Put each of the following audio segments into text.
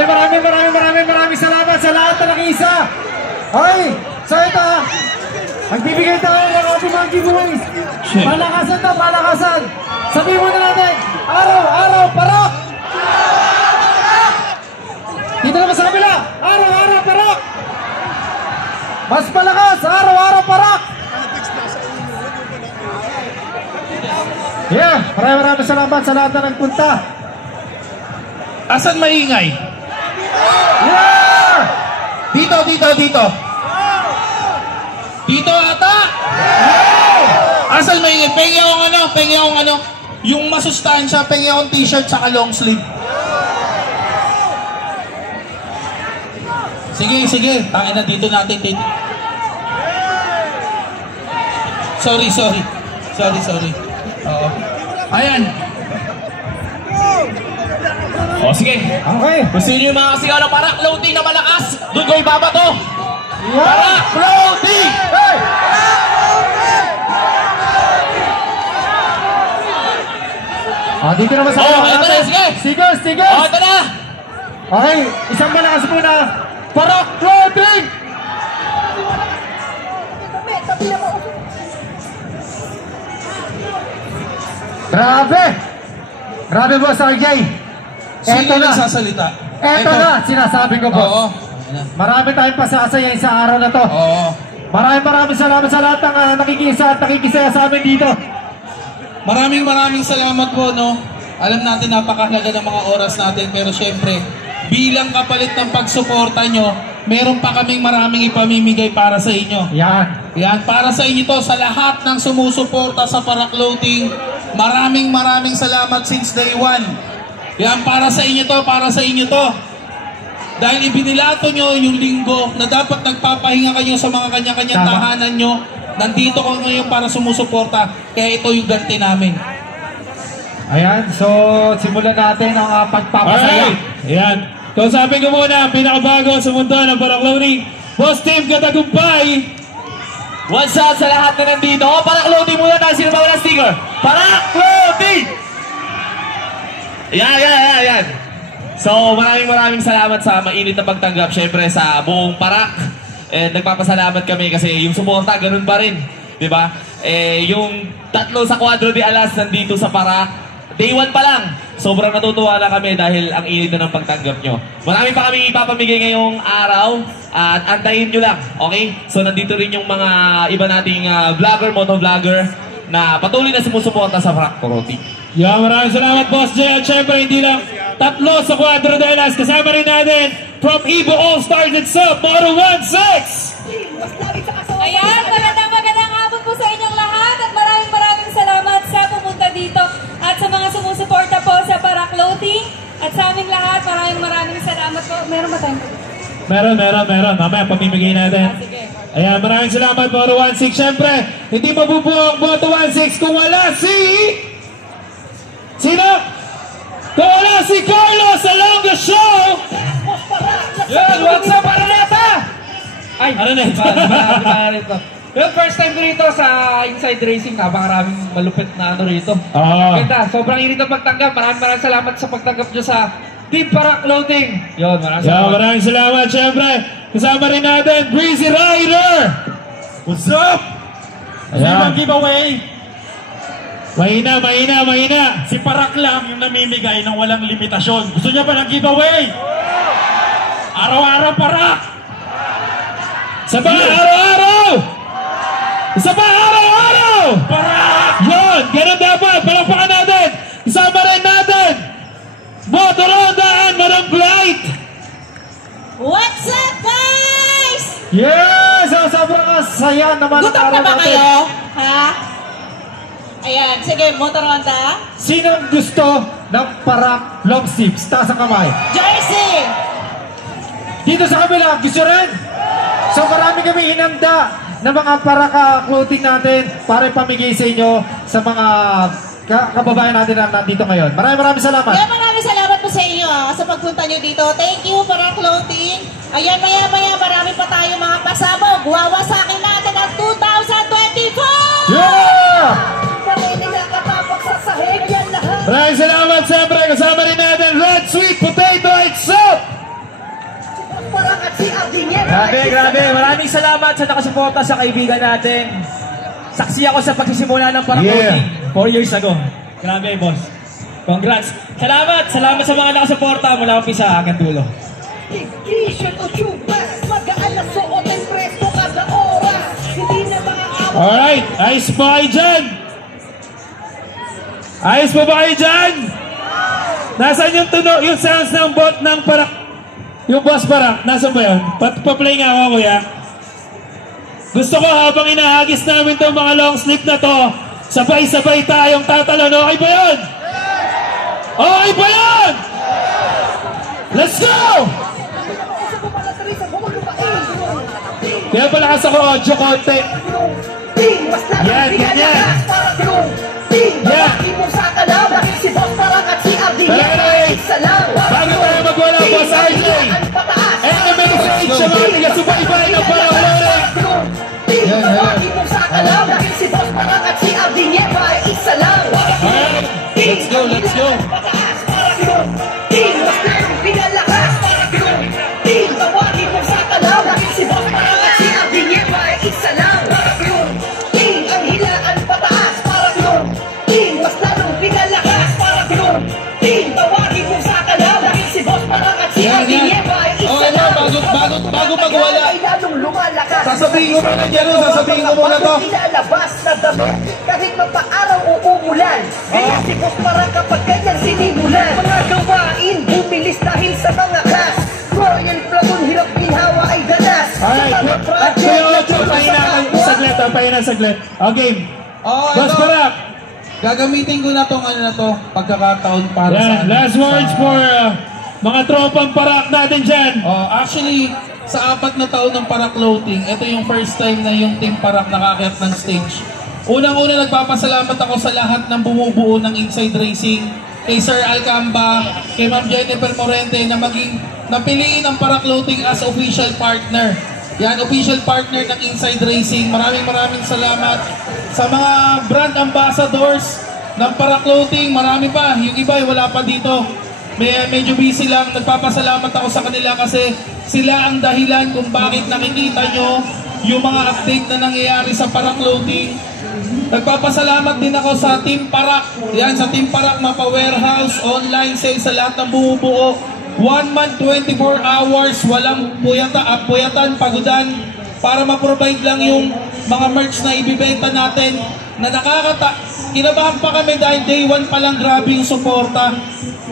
Ay, maraming salamat sa lahat na nakisa. Ay, so ito, magbibigay tayo ng ating mga giveaways. Palakasan to, palakasan. Sabihin muna natin, araw-araw, parok. Dito naman sa kabila, araw-araw, parok. Mas malakas, araw-araw, parok. Yeah, maraming salamat sa lahat na nagpunta. Asan maingay? Yeah! Dito. Dito ata! Asan maingay? Pengi akong ano, yung masustansya, pengi akong t-shirt saka long sleeve. Sige, tangin na dito natin dito. Sorry. Oo. Ayan. O sige. Okay. Kung sino yung mga kasigaw ng parak loading na malakas, doon ko ibabato. Yeah. Parak loading! Hey! Dito naman sa ito na, sige. Stigers. Ito na. Okay, isang malakas muna. Parak loading! Grabe boss RJ. Sino nagsasalita? Eto na, sinasabi ko boss. Oo. Marami tayong pasasayain sa araw na to. Oo. Maraming salamat sa lahat ng nakikisa at nakikisaya sa amin dito. Maraming salamat po, no? Alam natin napakahalaga ng mga oras natin, pero syempre, bilang kapalit ng pagsuporta nyo, meron pa kaming maraming ipamimigay para sa inyo. Yan, para sa inyo to, sa lahat ng sumusuporta sa Parak Loading. Maraming salamat since day one. Yan, para sa inyo to. Dahil ibinilato nyo yung linggo na dapat nagpapahinga kayo sa mga kanya-kanyang tahanan nyo. Nandito ko ngayon para sumusuporta. Kaya ito yung ganti namin. Ayan, so simulan natin ang pagpapasaya. Ayan. Kausapin ko muna ang pinakabago sa mundo ng Parak Loading. Boss Team Katagumpay. What's up sa lahat na nandito? Parak Loading muna tayo. Sino ba walang sticker? Parak Loading! Ayan. So maraming salamat sa mainit na pagtanggap syempre sa buong Parak. Nagpapasalamat kami kasi yung suporta ganun pa rin, di ba? Yung tatlo sa Cuadro de Alas nandito sa Parak. Day 1 pa lang. Sobrang natutuwa na kami dahil ang init na ng pagtanggap nyo. Marami pa kami ipapamigay ngayong araw at antayin nyo lang, okay? So nandito rin yung mga iba nating vlogger, motovlogger na patuloy na sumusuporta sa Parak Kuroti. Yeah, maraming salamat Boss Jay. At syempre hindi lang tatlo sa Cuadro de Alas. Kasama rin natin from Evo All-Stars itself, Moto 16. Ayan, magandang hapon po sa inyong lahat at maraming salamat sa pumunta dito at sa mga sumusuporta po sa Parak Loading at sa aming lahat, maraming salamat po. Meron ba tayo? Meron. Mamaya pamimigay natin. Sige. Ayan, maraming salamat Moto 16. Syempre, hindi mabubuo ang Moto 16 kung wala Sino? Kung wala si Carlos along the show! Yun, what's up, Araneta? Ay, Araneta. Well, first time ko rito sa Inside Racing. Napakaraming malupit na rito. Ganda, sobrang init ang pagtanggap. Maraming salamat sa pagtanggap nyo sa Team Parak Loading. Yun, maraming salamat. Siyempre, kasama rin natin, Breezy Rider! What's up? Ayan. Giveaway. Mahina. Si Parak lang yung namimigay ng walang limitasyon. Gusto niya ba ng giveaway? Araw-araw Parak! Isa pa araw-araw! Parak! Yun, ganun dapat. Palakpakan natin. Kasama rin natin, Motoronda and Madam Blight. What's up, guys? Yes! Sobrang saya naman ang araw Gutom na ba natin. kayo? Ha? Ayan, sige, Motoronda. Sinong gusto ng Parak long sleeves? Taas ang kamay. Jersey! Dito sa kabila, gusto rin? So marami kami hinanda ng mga Parak clothing natin para ipamigay sa inyo sa mga kababayan natin na nandito ngayon. Maraming salamat. Yeah, maraming salamat po sa inyo sa pagpunta nyo dito. Thank you, Parak Clothing. Ayan, maya marami pa tayo mga pasabog. Wawasakin natin ang 2024! Yeah! Maraming salamat siyempre. Kasama rin natin Red Sweet Potato itself, Grabe. Maraming salamat sa nakasuporta sa kaibigan natin. Saksi ako sa pagsisimula ng Paraclothing 4 years ago. Grabe, boss. Congrats. Salamat sa mga nakasuporta mula umpisa hanggang dulo. Alright, ayos po kayo dyan. Ayos po ba kayo dyan? Nasaan yung tunog, yung sounds ng bot ng parak? Yung boss parak, nasaan ba yun? Pa-play nga ako, kuya. Gusto ko habang inahagis namin itong mga long sleeve na to, sabay-sabay tayong tatalon. Okay ba yun? Okay ba yun? Let's go! Kaya palakas ako audio konti. Yan, ganyan. Yan. Bago tayo magwala, Boss RJ. MMA Sage sa mga tiga-subaybay ng Paraclothing. Let's go. Bago magwala, sasabihin ko muna dyan, sasabihin ko muna to. Ilalabas na damit, kahit mapaaraw o umulan. Kaya si Boss Parak kapag ganyan sinimulan. Mga gawain, bumilis dahil sa mga class. Royal Platoon, hirap ginhawa ay ganas. Pahinang saglit. Okay. Boss Parak. Gagamitin ko na tong pagkakataon para sa last words for mga tropang Parak natin dyan. Actually, sa 4 na taon ng Paraclothing, ito yung first time na yung Team Parak nakaakyat ng stage. Unang-una, nagpapasalamat ako sa lahat ng bumubuo ng Inside Racing, kay Sir Alcamba, kay Ma'am Jennifer Morente na napiliin ang Paraclothing as official partner. Yan, official partner ng Inside Racing. Maraming salamat sa mga brand ambassadors ng Paraclothing. Marami pa, yung iba wala pa dito. Medyo busy lang. Nagpapasalamat ako sa kanila kasi sila ang dahilan kung bakit nakikita nyo yung mga update na nangyayari sa Paraclothing. Nagpapasalamat din ako sa Team Parak. Yan, sa Team Parak, mapa-warehouse, online sales sa lahat ng bumubuo. 1 month, 24 hours, walang puyatan, pagudan, para ma-provide lang yung mga merch na ibibenta natin na kinabahan pa kami dahil day 1 pa lang grabe yung suporta.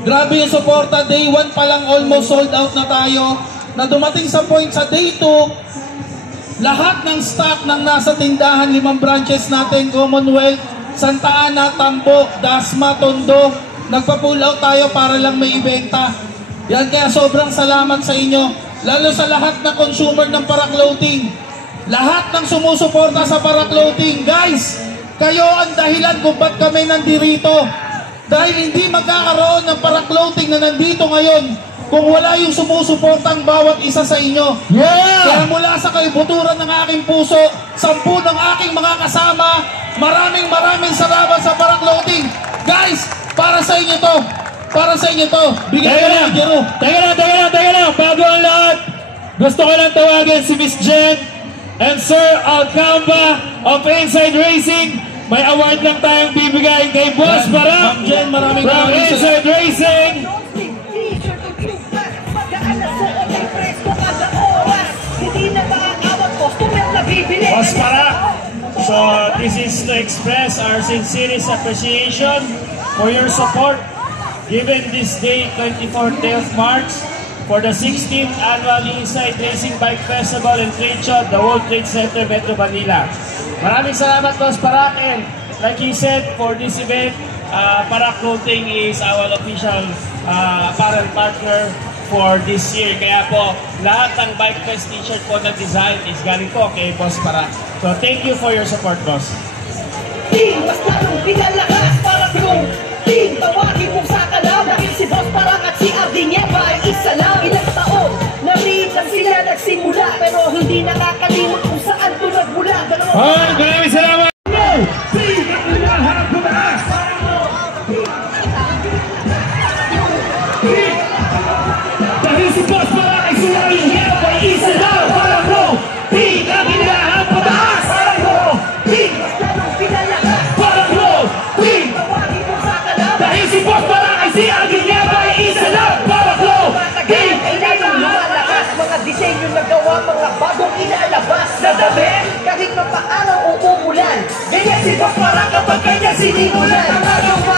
Grabe yung suporta, day 1 pa lang almost sold out na tayo. Na dumating sa point sa day 2, lahat ng stock ng nasa tindahan, 5 branches natin, Commonwealth, Santa Ana, Tambo, Dasma, Tondo, nagpa-pull out tayo para lang may ibenta. Yan, kaya sobrang salamat sa inyo. Lalo sa lahat ng consumer ng Paraclothing. Lahat ng sumusuporta sa Paraclothing. Guys, kayo ang dahilan kung ba't kami nandito. Dahil hindi magkakaroon ng Paraclothing na nandito ngayon kung wala yung sumusuportang bawat isa sa inyo. Kaya mula sa kaibuturan ng aking puso, 10 ng aking mga kasama, maraming salamat sa Paraclothing. Guys, para sa inyo to. Para sa inyo to. Bigyan ko lang, Jero. Teka lang. Bago ang lahat, gusto ko lang tawagin si Miss Jen and Sir Alcamba of Inside Racing. May award lang tayong bibigay kay Boss Parak. Ma'am Jen, maraming from Inside Racing. Boss Parak, so this is to express our sincerest appreciation for your support given this day, 24th day of March, for the 16th Annual Inside Racing Bike Festival and Trade Show at the World Trade Center, Metro Manila. Maraming salamat, Boss Parak, and like he said, for this event, Paraclothing is our official apparel partner for this year. Kaya po, lahat ng Bike Fest t-shirt po na design is galing po kay Boss Parak. So thank you for your support, Boss. Team, mas lalong pinalakas para Team, tawagin mo sa kalaw dahil si Boss Parak at si Ardiniepa ay isa lang. Ilang taon, naritan sila nagsimula, pero hindi nakakalimot kung saan ito nagmula. Maraming salamat! Dahil si Boss Parak ay sila yung hirap ay isa lang. Ganyan si Boss Parang kapag kanya sinimulan. Ang agaw